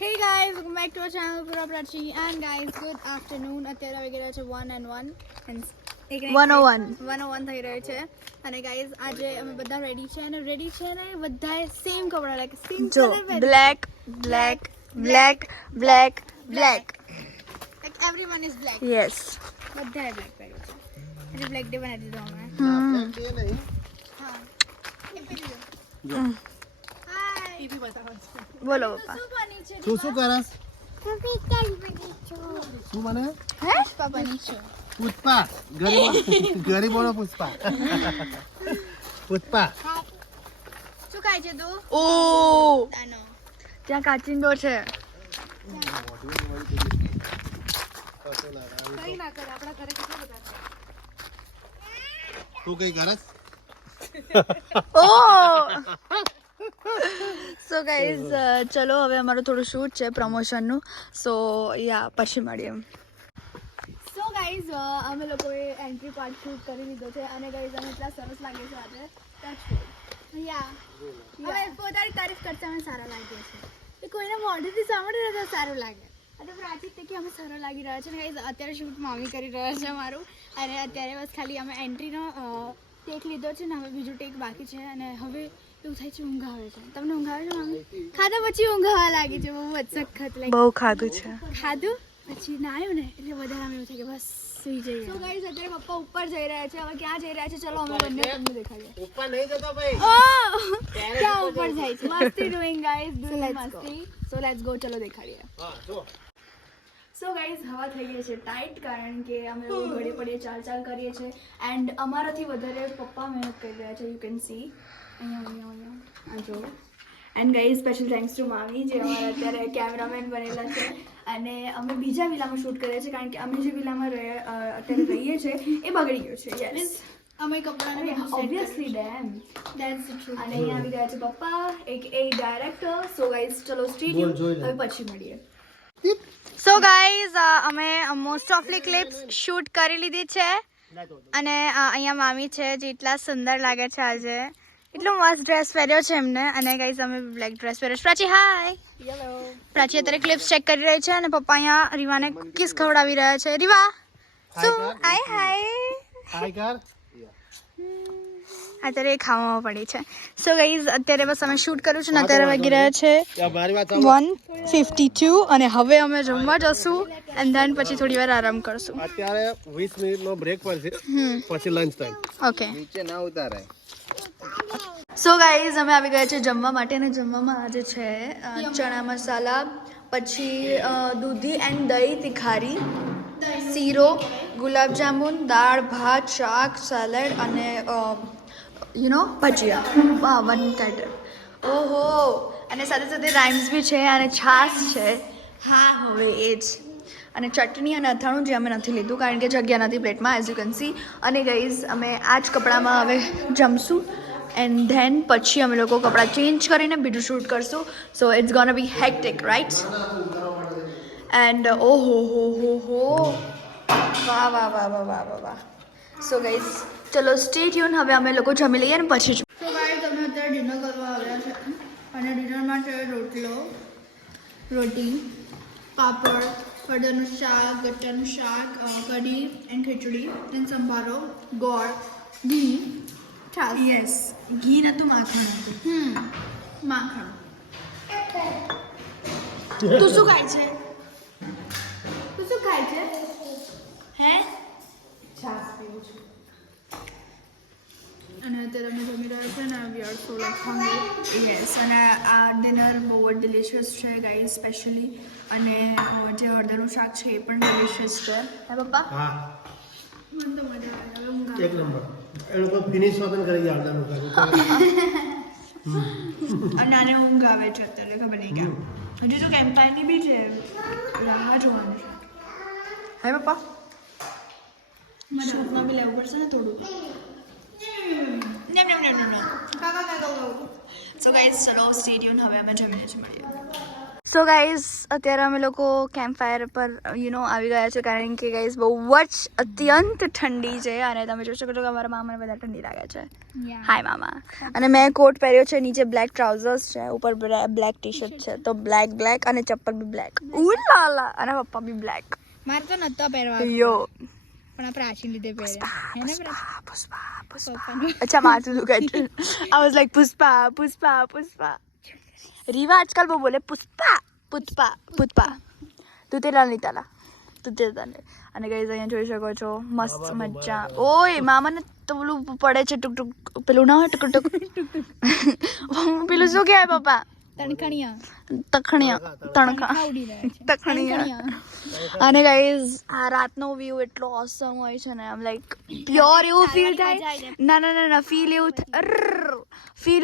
Hey guys, welcome back to our channel Pura Prachi and guys, good afternoon. અત્યારે આવી ગયા છે 1 and 1 and 101 થઈ રહ્યો છે અને guys આજે અમે બધા રેડી છે અને રેડી છે ને બધાએ સેમ કપડા like same colour black like everyone is black. yes બધાએ black પહેર્યું છે એટલે black day બનાવી દીધો અમે. હા એ પહેરી લો. હાય એ બી બતાવો. બોલો પપ્પા શું કરસ શું બને હે પુષ્પા બની છો પુષ્પા ગરીબોનો પુષ્પા પુષ્પા શું ખાય છે તું? ઓ તાનો ત્યાં કાચિંદો છે. કઈ ના કરે આપણા ઘરે કેટલા બધા છે. તું કઈ કરસ ઓ સો ગાઈઝ ચલો હવે અમારું થોડું શૂટ છે પ્રમોશનનું સો યા પછી મળીએ. સો ગાઈઝ અમે લોકોએ એન્ટ્રી પાર્ટ શૂટ કરી લીધો છે અને ગાઈઝ અમે એટલા સરસ લાગે છે આજે યા હવે પોતાની તારીફ કરતા અમે સારા લાગીએ છીએ એ કોઈને મોઢેથી સાંભળી રહ્યો તો સારું લાગે અને પ્રાચિત કે અમે સારા લાગી રહ્યા છે ને ગાઈઝ અત્યારે શૂટ મામી કરી રહ્યા છે અમારું અને અત્યારે બસ ખાલી અમે એન્ટ્રીનો ટેક લીધો છે ને હવે બીજું ટેક બાકી છે અને હવે એવું થાય છે ઊંઘ આવે છે. તમને ઊંઘ આવે છે મામી? ખાધા પછી ઊંઘ આવવા લાગી છે બહુ જ સખત લાગે. બહુ ખાધું છે. ખાધું પછી નાયું ને એટલે વધારે અમે એવું થાય કે બસ સુઈ જઈએ. સો ગાઈસ અત્યારે પપ્પા ઉપર જઈ રહ્યા છે. હવે ક્યાં જઈ રહ્યા છે ચલો અમે બંને તમને દેખાડીએ. ઉપર નહીં જતો ભાઈ ઓ ક્યાં ઉપર જાય છે? મસ્તી ડુઈંગ ગાઈસ ડુઈંગ મસ્તી. સો લેટ્સ ગો ચલો દેખાડીએ. હા જો સો ગાઈઝ હવા થઈ ગઈ છે ટાઈટ કારણ કે અમે ઘડી પડીએ ચાલ કરીએ છીએ એન્ડ અમારાથી વધારે પપ્પા મહેનત કરી રહ્યા છે યુ કેન સી અહીંયા આ જો and guys special thanks to મામી જે અમારા અત્યારે કેમેરામેન બનેલા છે અને અમે બીજા વિલામાં શૂટ કરીએ છીએ કારણ કે અમે જે વિલામાં અત્યારે રહીએ છીએ એ બગડી ગયો છે યસ અમે કપડાને ઓબ્વિયસલી ડેમ ધેટ્સ ટ્રુ અને અહીંયા આવી ગયા છે પપ્પા એક એ ડાયરેક્ટર સો ગાઈઝ ચલો સ્ટેડિયમ હવે પછી મળીએ. સો ગાઈઝ અમે મોસ્ટ ઓફલી ક્લિપ્સ શૂટ કરી લીધી છે અને અહીંયા મામી છે જે એટલા સુંદર લાગે છે આજે એટલો મસ્ત ડ્રેસ પહેર્યો છે એમને અને ગાઈઝ અમે બ્લેક ડ્રેસ પહેર્યો છે. પ્રાચી હાય. પ્રાચી અત્યારે ક્લિપ્સ ચેક કરી રહી છે અને પપ્પા અહીંયા રીવાને કિસ ખવડાવી રહ્યા છે. રીવા શું હાય હાય હાય કર અત્યારે એ ખાવામાં પડી છે. સો ગાઈઝ અત્યારે બસ અમે શૂટ કર્યું છે ને અત્યારે વાગી રહ્યા છે મારી વાત 1:52 અને હવે અમે જમવા જશું એન્ડ ધેન પછી થોડી વાર આરામ કરશું. અત્યારે 20 મિનિટનો બ્રેક પડશે પછી લંચ ટાઈમ ઓકે નીચે ના ઉતારાય. સો ગાઈઝ અમે આવી ગયા છે જમવા માટે અને જમવામાં આજે છે ચણા મસાલા પછી દૂધી એન્ડ દહીં તિખારી શીરો ગુલાબજામુન દાળ ભાત શાક સેલેડ અને યુ નો ભજીયા વન કાઇટર ઓહો અને સાથે સાથે રાઇમ્સ બી છે અને છાશ છે હા હવે એ જ અને ચટણી અને અથાણું જે અમે નથી લીધું કારણ કે જગ્યા નથી પ્લેટમાં એઝ યુ કેન સી અને ગાઈઝ અમે આ જ કપડામાં હવે જમશું એન્ડ ધેન પછી અમે લોકો કપડાં ચેન્જ કરીને બીજું શૂટ કરશું so it's gonna be hectic right and ઓહો હો હો હો વાહ વાહ વાહ વાહ વાહ વાહ વાહ સો ગાઈઝ ચલો સ્ટે ટ્યુન હવે અમે લોકો જમી લઈએ ને પછી સો ગાઈઝ અમે અત્યારે ડિનર કરવા આવ્યા છે અને ડિનરમાં છે રોટી પાપડ ફળદરનું શાક ગટ્ટાનું શાક કઢી એન્ડ ખીચડી એન્ડ સંભારો ગોળ ઘી છાશ યસ ઘી નતું માખણ હતું માખણ તું શું ખાય છે તું શું ખાય છે હે છાશ પીવું છું અને અત્યારે અમે જમી રહ્યા છે ને we are so like hungry yes અને આ ડિનર બહુ જ ડિલિશિયસ છે ગાઈઝ સ્પેશિયલી અને જે હળદરનું શાક છે એ પણ ડિલિશિયસ છે હે પપ્પા હા મને તો મજા આવે હવે ઊંઘ એક નંબર એ લોકો ફિનિશ વગર કરી ગયા અને આને ઊંઘ આવે છે અત્યારે ખબર નહીં કેમ હજુ તો કેમ્પાયરની બી છે રાહ જોવાની છે હે પપ્પા સૂપમાં બી લેવું પડશે ને થોડું સો ગાઈઝ ચલો સ્ટે ટ્યુન હવે અમે જમીને જ મળીએ. સો ગાઈઝ અત્યારે અમે લોકો કેમ્પ ફાયર પર આવી ગયા છે કારણ કે ગાઈઝ બહુ જ અત્યંત ઠંડી છે અને તમે જોઈ શકો છો કે અમારા મામાને બધા ઠંડી લાગે છે. હાય મામા. અને મેં કોટ પહેર્યો છે, નીચે બ્લેક ટ્રાઉઝર્સ છે, ઉપર બ્લેક ટી શર્ટ છે, તો બ્લેક અને ચપ્પલ બી બ્લેક. ઉલાલા. અને પપ્પા બી બ્લેક. મારે તો નતો પહેરવા યો પણ આ પ્રાચી લીધે પહેર્યા હે ને પુષ્પા. અચ્છા માથું દુખાય છે. I was like Pushpa. Riva આજકાલ બહુ બોલે પુષ્પા. તું તે લાલ નીતાલા અને ગાઈઝ અહીંયા જોઈ શકો છો મસ્ત મજા. ઓય મામાને તો પેલું પડે છે ટુક પેલું ના હોય ટુક પેલું શું કહેવાય પપ્પા? તખણિયા. અને ગાઈઝ આ રાતનો વ્યૂ એટલો ઓસમ હોય છે ને આમ લાઈક પ્યોર એવું ફીલ થાય. ના ફીલ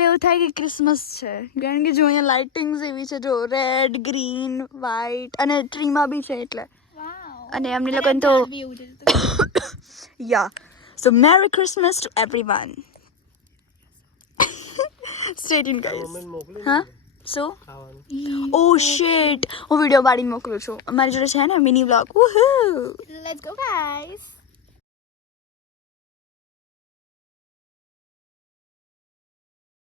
એવું થાય કે ક્રિસમસ છે કારણ કે જો અહીંયા લાઇટિંગ્સ એવી છે, જો રેડ ગ્રીન વ્હાઈટ અને ટ્રીમાં બી છે એટલે. અને અમને લોકોને તો yeah so merry Christmas to everyone. Stay tuned guys. હા શું? ઓ શિટ, હું વિડીયો પાડીને મોકલું છું. અમારી જોડે છે ને mini vlog. Let's go guys.